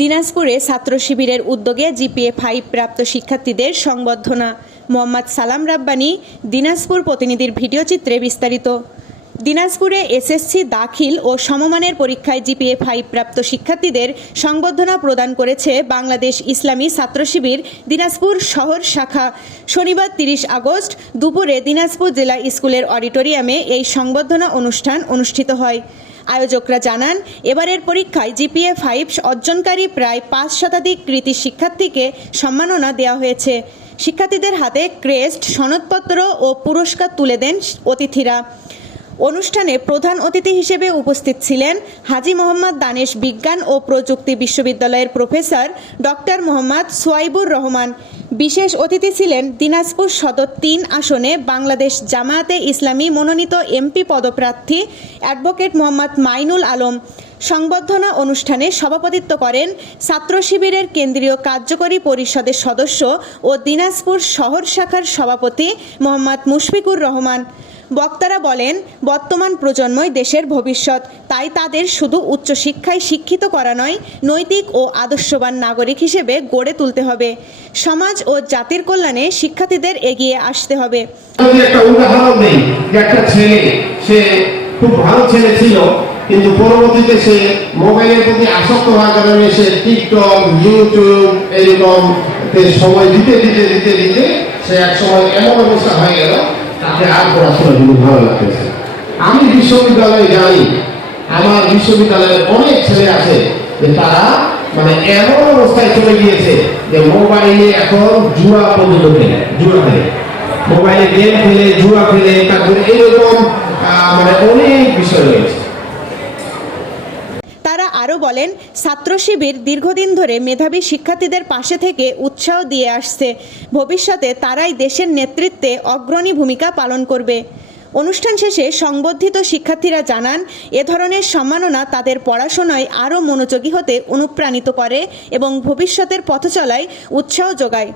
দিনাজপুরে ছাত্র শিবিরের উদ্যোগে জিপিএ 5 প্রাপ্ত শিক্ষার্থীদের সংবর্ধনা। মোহাম্মদ সালাম রাব্বানী, দিনাজপুর প্রতিনিধির ভিডিওচিত্রে বিস্তারিত। দিনাজপুরে এসএসসি দাখিল ও সমমানের পরীক্ষায় জিপিএ 5 প্রাপ্ত শিক্ষার্থীদের সংবর্ধনা প্রদান করেছে বাংলাদেশ ইসলামী ছাত্র শিবির দিনাজপুর শহর শাখা। শনিবার 30 আগস্ট দুপুরে দিনাজপুর জেলা স্কুলের অডিটোরিয়ামে এই সংবর্ধনা অনুষ্ঠান অনুষ্ঠিত হয়। আয়োজকরা জানান, এবারের পরীক্ষায় জিপিএ 5 অর্জনকারী প্রায় 5 শতাধিক কৃতী শিক্ষার্থীকে সম্মাননা দেওয়া হয়েছে। শিক্ষার্থীদের হাতে ক্রেস্ট, সনদপত্র ও পুরস্কার তুলে দেন অতিথিরা। অনুষ্ঠানে প্রধান অতিথি হিসেবে উপস্থিত ছিলেন হাজী মোহাম্মদ দানেশ বিজ্ঞান ও প্রযুক্তি বিশ্ববিদ্যালয়ের প্রফেসর ডক্টর মোহাম্মদ সোয়াইবুর রহমান। বিশেষ অতিথি ছিলেন দিনাজপুর সদর 3 আসনে বাংলাদেশ জামায়াতে ইসলামী মনোনীত এমপি পদপ্রার্থী অ্যাডভোকেট মোহাম্মদ মাইনুল আলম। সংবর্ধনা অনুষ্ঠানে সভাপতিত্ব করেন ছাত্র শিবিরের কেন্দ্রীয় কার্যকরী পরিষদের সদস্য ও দিনাজপুর শহর শাখার সভাপতি মোহাম্মদ মুশফিকুর রহমান। বক্তারা বলেন, বর্তমান প্রজন্মই দেশের ভবিষ্যৎ, তাই তাদের শুধু উচ্চশিক্ষায় শিক্ষিত করা নয়, নৈতিক ও আদর্শবান নাগরিক হিসেবে গড়ে তুলতে হবে। সমাজ ও জাতির কল্যাণে শিক্ষার্থীদের এগিয়ে আসতে হবে। একটা উদাহরণ নেই যে একটা ছেলে, সে খুব ভালো ছেলে ছিল, কিন্তু পরবর্তীতে সে মোবাইলের প্রতি আসক্ত হওয়ার কারণে সে টিকটক, ইউটিউব এরকম সময় দিতে দিতে দিতে দিতে সে এক সময় এমন অবস্থা হয়ে গেল তাকে আর পড়াশোনা কিন্তু ভালো লাগতেছে। আমি বিশ্ববিদ্যালয়ে জানি, আমার বিশ্ববিদ্যালয়ের অনেক ছেলে আছে যে তারা মানে এমন অবস্থায় চলে গিয়েছে যে মোবাইলে এখন জুয়া পর্যন্ত খেলে, মোবাইলে গেম খেলে, জুয়া খেলে, তারপরে এরকম মানে অনেক বিষয় রয়েছে। তারা আরও বলেন, ছাত্র শিবির দীর্ঘদিন ধরে মেধাবী শিক্ষার্থীদের পাশে থেকে উৎসাহ দিয়ে আসছে। ভবিষ্যতে তারাই দেশের নেতৃত্বে অগ্রণী ভূমিকা পালন করবে। অনুষ্ঠান শেষে সংবর্ধিত শিক্ষার্থীরা জানান, এ ধরনের সম্মাননা তাদের পড়াশোনায় আরও মনোযোগী হতে অনুপ্রাণিত করে এবং ভবিষ্যতের পথচলায় উৎসাহ যোগায়।